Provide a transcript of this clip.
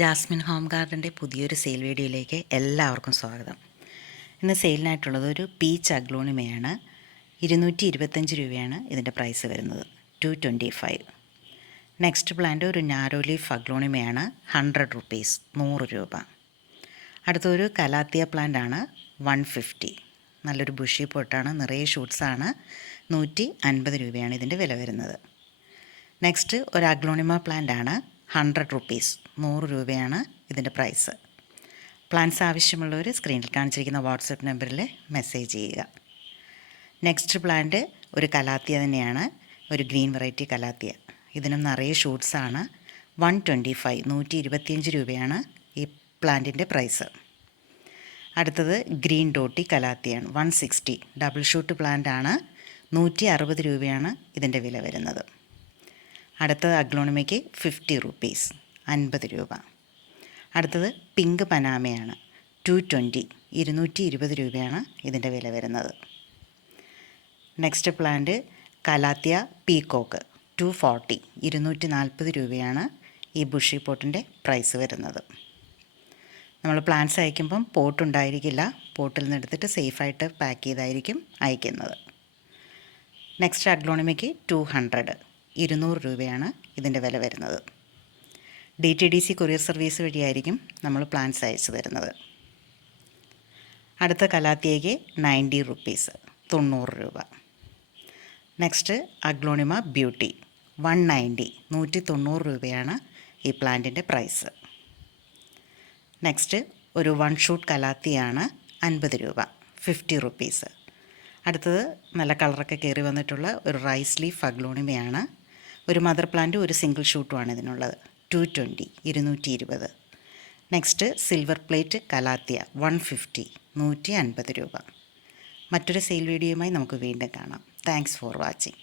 Jasmine home ഗാർഡൻ്റെ പുതിയൊരു sale വീഡിയോയിലേക്ക് എല്ലാവർക്കും സ്വാഗതം. ഇന്ന് സെയിലിനായിട്ടുള്ളത് ഒരു പീച്ച് അഗ്ലോണിമയാണ്. 225 രൂപയാണ് ഇതിൻ്റെ പ്രൈസ് വരുന്നത്, 225. നെക്സ്റ്റ് പ്ലാന്റ് ഒരു നാരോ ലീഫ് അഗ്ലോണിമയാണ്, 100 റുപ്പീസ്, 100 രൂപ. അടുത്തൊരു കലാത്തിയ പ്ലാന്റ് ആണ്, 150. നല്ലൊരു ബുഷി പോട്ടാണ്, നിറയെ ഷൂട്ട്സാണ്, 150 രൂപയാണ് ഇതിൻ്റെ വില വരുന്നത്. നെക്സ്റ്റ് ഒരു അഗ്ലോണിമ പ്ലാന്റ് ആണ്, 100 റുപ്പീസ്, 100 രൂപയാണ് ഇതിൻ്റെ പ്രൈസ്. പ്ലാൻസ് ആവശ്യമുള്ളവർ സ്ക്രീനിൽ കാണിച്ചിരിക്കുന്ന വാട്സപ്പ് നമ്പറിൽ മെസ്സേജ് ചെയ്യുക. നെക്സ്റ്റ് പ്ലാന്റ് ഒരു കലാത്തിയ തന്നെയാണ്, ഒരു ഗ്രീൻ വെറൈറ്റി കലാത്തിയ. ഇതിനും നിറയെ ഷൂട്ട്സാണ്, 125, 125 രൂപയാണ് ഈ പ്ലാന്റിൻ്റെ പ്രൈസ്. അടുത്തത് ഗ്രീൻ ഡോട്ടി കലാത്തിയാണ്, 160, ഡബിൾ ഷൂട്ട് പ്ലാന്റ് ആണ്, 160 രൂപയാണ് ഇതിൻ്റെ വില വരുന്നത്. അടുത്തത് അഗ്ലോണിമയ്ക്ക് 50 റുപ്പീസ്, 50 രൂപ. അടുത്തത് പിങ്ക് പനാമയാണ്, 220, 220 രൂപയാണ് ഇതിൻ്റെ വില വരുന്നത്. നെക്സ്റ്റ് പ്ലാന്റ് കലാത്തിയ പീക്കോക്ക്, 240, 240 രൂപയാണ് ഈ ബുഷി പോട്ടിൻ്റെ പ്രൈസ് വരുന്നത്. നമ്മൾ പ്ലാന്റ്സ് അയക്കുമ്പം പോട്ടുണ്ടായിരിക്കില്ല, പോട്ടിൽ നിന്ന് എടുത്തിട്ട് സേഫായിട്ട് പാക്ക് ചെയ്തായിരിക്കും അയക്കുന്നത്. നെക്സ്റ്റ് അഗ്ലോണിമയ്ക്ക് 200, 200 രൂപയാണ് ഇതിൻ്റെ വില വരുന്നത്. DTDC കൊറിയർ സർവീസ് വഴിയായിരിക്കും നമ്മൾ പ്ലാൻസ് അയച്ചു തരുന്നത്. അടുത്ത കലാത്തിയയ്ക്ക് 90 റുപ്പീസ്, 90 രൂപ. നെക്സ്റ്റ് അഗ്ലോണിമ ബ്യൂട്ടി, 190, 190 രൂപയാണ് ഈ പ്ലാന്റിൻ്റെ പ്രൈസ്. നെക്സ്റ്റ് ഒരു വൺ ഷൂട്ട് കലാത്തിയാണ്, 50 രൂപ, 50 റുപ്പീസ്. അടുത്തത് നല്ല കളറൊക്കെ കയറി വന്നിട്ടുള്ള ഒരു റൈസ് ലീഫ് അഗ്ലോണിമയാണ്. ഒരു മദർ പ്ലാന്റ് ഒരു സിംഗിൾ ഷൂട്ടുമാണ് ഇതിനുള്ളത്, 220, 220. നെക്സ്റ്റ് സിൽവർ പ്ലേറ്റ് കലാത്തിയ, 150, 150 രൂപ. മറ്റൊരു സെയിൽ വീഡിയോയുമായി നമുക്ക് വീണ്ടും കാണാം. Thanks for watching.